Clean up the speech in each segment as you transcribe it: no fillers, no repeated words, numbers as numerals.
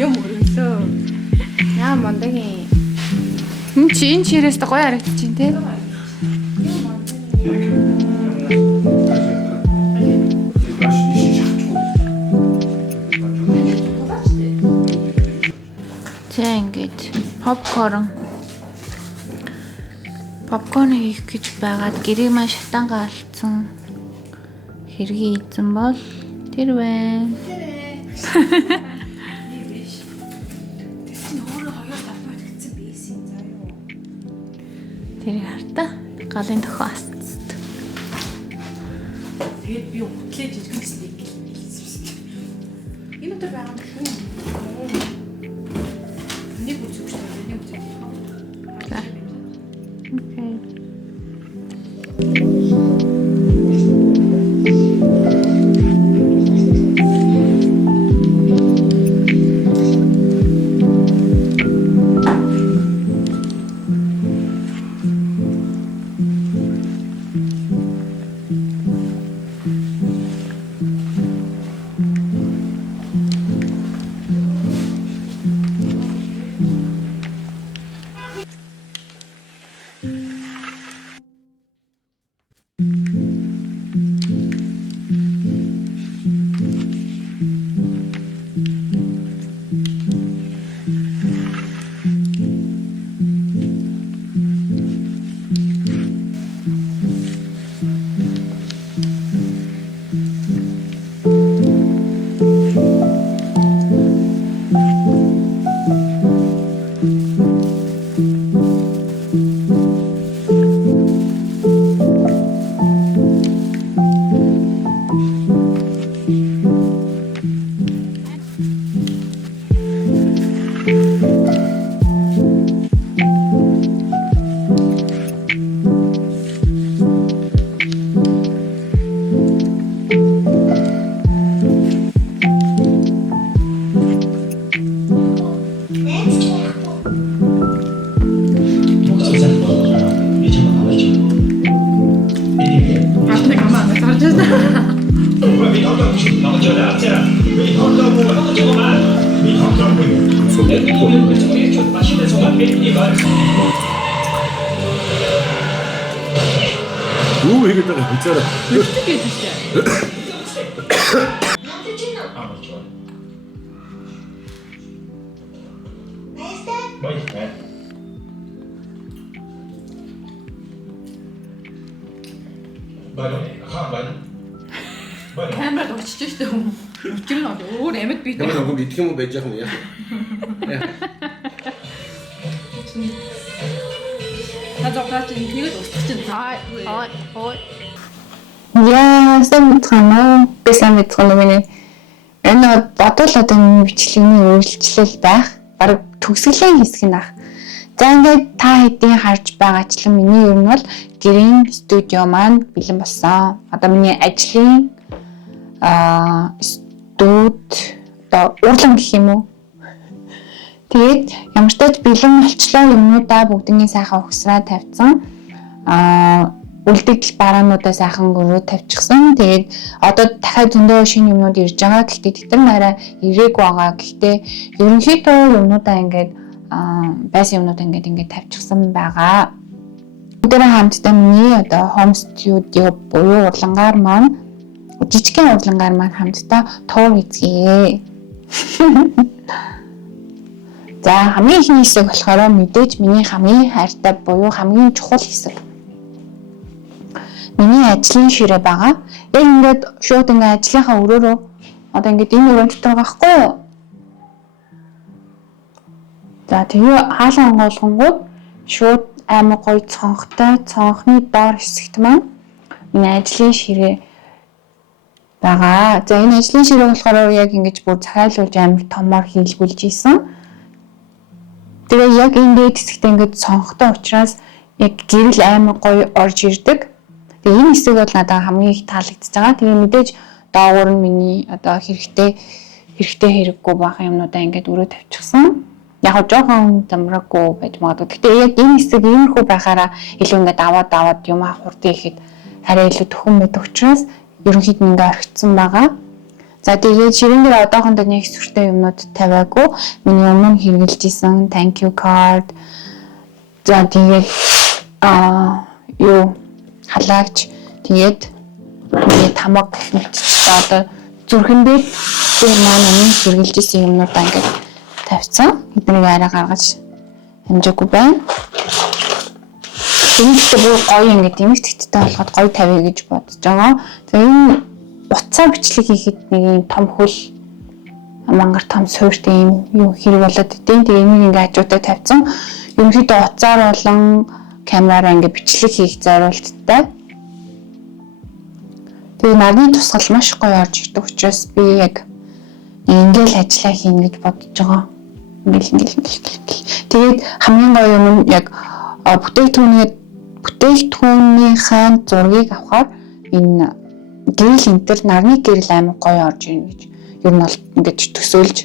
Юм өргөлөө. Яа мандагийн. Чи энэ чирээс та гоё харагдаж байна те. За ингэж попкорн хийх гэж байгаад гэрээ маань шатангаа алдсан. Хэргийн эзэн бол тэр байна. Тэрийг хартаа галын тохоо асцт. Тэгээд би утлээ жижигнэснийг хэлсэн шүү дээ. Энэ өдөр байгаа юм шүү. Нэг үсэг шүү дээ. Нэг үсэг. Окей. Юу хийгээд байгаа бицаараа. Өчтөг гэж шүү. Камерад очиж штэ юм. Учир нь өөр амьд бий. Ямар нэг идэх юм байж яах юм яа. Хазаагаад тэгээд устгах чинь. Яа, сайн мэдсэн миний энэ бодвол одоо бичлэгний өөрчлөлт байх. Бараг төгсгөлийн хэсэг нь ах. За ингээд та хэдийн харж байгаачлан миний ер нь бол гэрийн студио маань бэлэн болсон. Одоо миний ажлын студ одоо урлан гэх юм уу. Тэгээд ямар ч тач бэлэн болчлоо юмнуудаа бүгднийг сайхан ухсраа тавьсан. Үлдэгдэл бараануудаа сайхан өрөө тавьчихсан. Тэгээд одоо дахиад зөндөө шинэ юмнууд ирж байгаа. Гэхдээ тэр нараа ирээг байгаа. Гэхдээ ерөнхийдөө юмнуудаа ингээд байсан юмнуудаа ингээд тавьчихсан байгаа. Бүгдээрээ хамтдаа миний одоо home studio буюу урлагаар маань жижигхэн урлагаар маань хамтдаа туур хийцгээе. За хамгийн ихний хэсэг болохоор мэдээж миний хамгийн хайртай буюу хамгийн чухал хэсэг. Миний ажлын ширээ байгаа. Яг ингээд шууд ингээд ажлынхаа өрөөрөө одоо ингээд энэ өрөөнд дотор байгаа хгүй юу? За тэгээ хаалга онгойлгонгууд шууд амар гоё цонхтой цонхны доор хэсэгт маань миний ажлын ширээ байгаа. За энэ ажлын ширээ болохоор яг ингэж бүр захиалуулж амар томоор хийлгүүлж ийсэн. Тэгээ яг энэ дэд хэсэгтээ ингэж цонхтой учраас яг гэрэл амар гоё орж ирдэг. Тэгээ энэ хэсэг бол надад хамгийн их таалагдж байгаа. Тэгээ мэдээж доогуур нь миний одоо хэрэгтэй хэрэггүй бахан юмнуудаа ингээд өрөө тавьчихсан. Яг жоохон замраггүй байж магадгүй. Гэтэ яг энэ хэсэг иймэрхүү байхаараа илүү ингээд аваад юм хурдан ихэд арай илүү төхөн байдаг учраас ерөнхийд нь ингээд орхицсан байгаа. За тэгээд ширэн дээр одоохондоо нэг сүртэй юмнууд тавиагүй. Миний өмнө хэрэгжилж исэн thank you card. За тэгээд юу халаагч тэгээд миний тамаг гэх мэт одоо зүрхэн дээр тэр маань өмнө хэрэгжилж исэн юмнуудаа ингээд тавьсан. Эднийг арай гаргаж хэмжээгүй байна. Тэгвэл бүр гоё ингээд эмэг тэгттэй болоход гоё тавья гэж бодож байгаа. За энэ уцаа бичлэг хийхэд нэг юм том хөл мангар том суурьтай юм юу хэрэг болоод идэв. Тэгээ энийг ингээд хажуудаа тавьсан. Ерөнхийдөө уцаар болон камераараа ингээд бичлэг хийх зорилттой. Тэгээ нарны тусгал маш гоё орж ирдэг учраас би яг ингээл ажиллаа хийнэ гэж бодож байгаа. Ингээл. Тэгээд хамгийн гоё юм нь яг бүтээгдэхүүнийхээ зургийг авахаар энэ гэрэл энтер нарны гэрэл амар гоё орж ирнэ гэж ер нь бол ингэж төсөөлж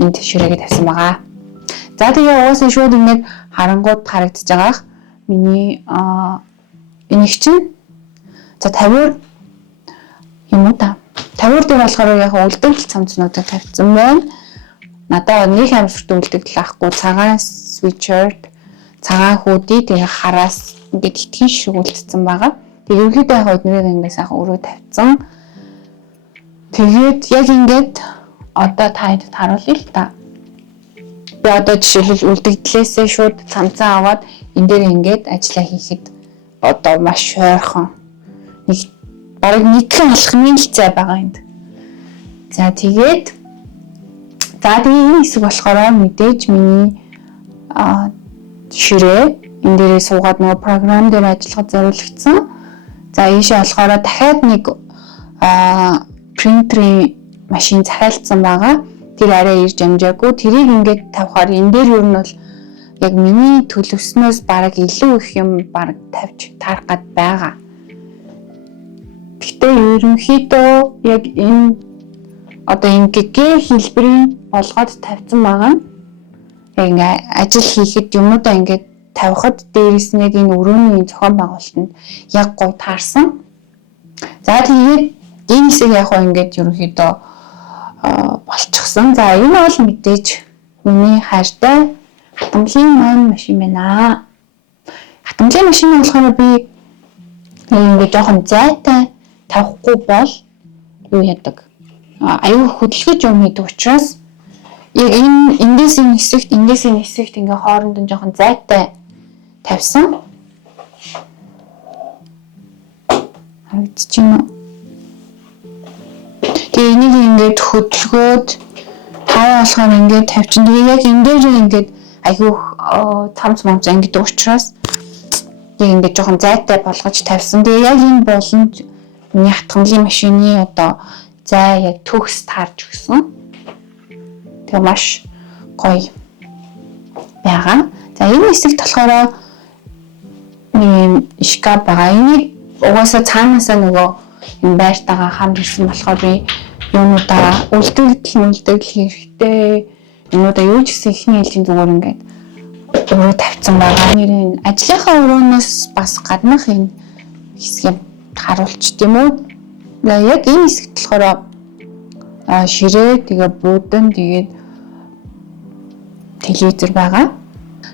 энд ширээгээ тавьсан байгаа. За тэгээ угаасаа шууд ингээд харангууд харагдаж байгаа. Миний энийг чинь за 50 юм уу та. 50 дээр болохоор яг үлдэгдэл цамцнуудыг тавьсан байна. Надад нэг амжилттай үлдэгдэл авахгүй цагаан свитшерт, цагаан хүүдий тэгээ хараас ингээд итгэн шиг үлдсэн байгаа. Тэгээ ерөнхийдөө яг эднэрийг ингээд сайхан өрөө тавьсан. Тэгээд яг ингээд одоо таад харуулъя л та. Би одоо жишээлбэл үлдэгдлээсээ шууд цамцаа аваад энэ дээр ингээд ажиллаа хийхэд одоо маш ойрхон нэг бараг нэгэн алхмын л цай байгаа энд. За тэгээд энэ хэсэг болохоор мэдээж миний ширээ энэ дээрээ суугаад нөгөө програм дээр ажиллахад зориулагдсан. За ийшээ болохоор дахиад нэг принтерийн машин захиалцсан байгаа. Тэр арай ирж амжаагүй. Тэрийг ингээд тавихаар энэ дээр юу нь бол яг миний төлөвснөөс бараг илүү их юм бараг тавьж таарах гад байгаа. Гэхдээ ерөнхийдөө яг энэ одоо ингээ хэлбэрийн болгоод тавьсан байгаа нь яг ингээ ажил хийхэд юмудаа ингээ тавихад дээрээс нь яг энэ өрөөний зохион байгуулалтанд яг гоё таарсан. За тэгээд энэ хэсэг яг гоо ингээд ерөнхийдөө болчихсон. За энэ бол мэдээж миний хайртай хатамлын маань машин байна. Хатамлын машин болохоор би ингээд жоохон зайтай тавихгүй бол юу яадаг? Аюу хөдөлгөж юм хийдэг учраас яг эндээс энэ хэсэгт ингээ хооронд нь жоохон зайтай тавьсан. Харагдчихна. Тэгээ энийг ингээд хөдөлгөөд таа болохоор ингээд тавьчихна. Тэгээ яг энэ дээр ингээд аюу тамц момц ангидаг учраас ингээд жоохон зайтай болгож тавьсан. Тэгээ яг энэ боломж миний хатгамлын машины одоо зай яг төгс таарж өгсөн. Тэгээ маш гоё байгаа. За энэ хэсэгт болохоор нэг шкаф байгаа. Энийг угаасаа цаанаасаа нөгөө энэ байртайгаа хамт ирсэн болохоор би юунуудаа үлдэгдэл хэрэгтэй. Юунуудаа юу ч гэсэн ихний ээлжийн зүгээр ингээд өрөө тавьсан байгаа. Нэрийн ажлынхаа өрөөнөөс бас гаднах энэ хэсгийг харуулчих тийм үү. Яг энэ хэсэгт болохоор ширээ тэгээ буудан тэгээд телевизэр байгаа.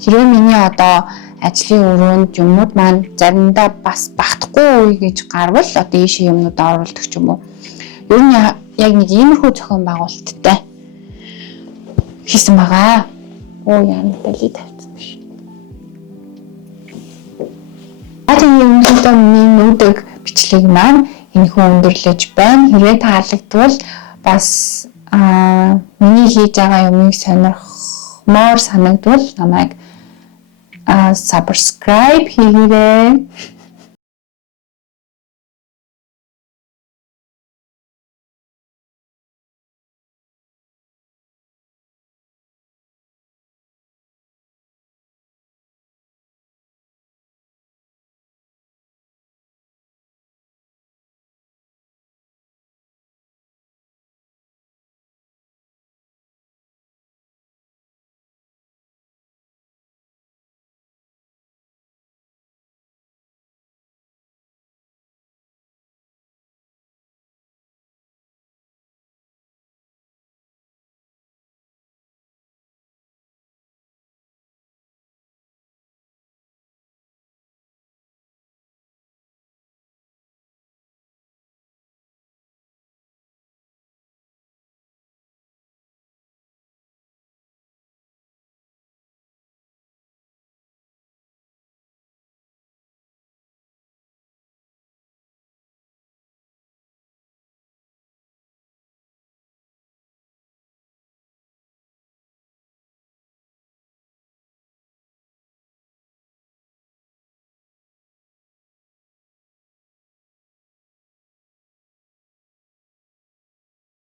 Хэрвээ миний одоо ажлын өрөөнд юмнууд маань заримдаа бас багтахгүй үе гэж гарвал одоо ийшээ юмнуудаа оруулдаг ч юм уу. Ер нь яг нэг иймэрхүү зохион байгуулалттай хийсэн байгаа. Яа тали тавьсан биш. Энэ өнөөдөр миний нүдэг бичлэг маань энэхүү өндөрлөж байна. Хэрвээ таалагдвал бас миний хийж байгаа юмыг сонирхмоор санагдвал намайг subscribe хийгээрэй.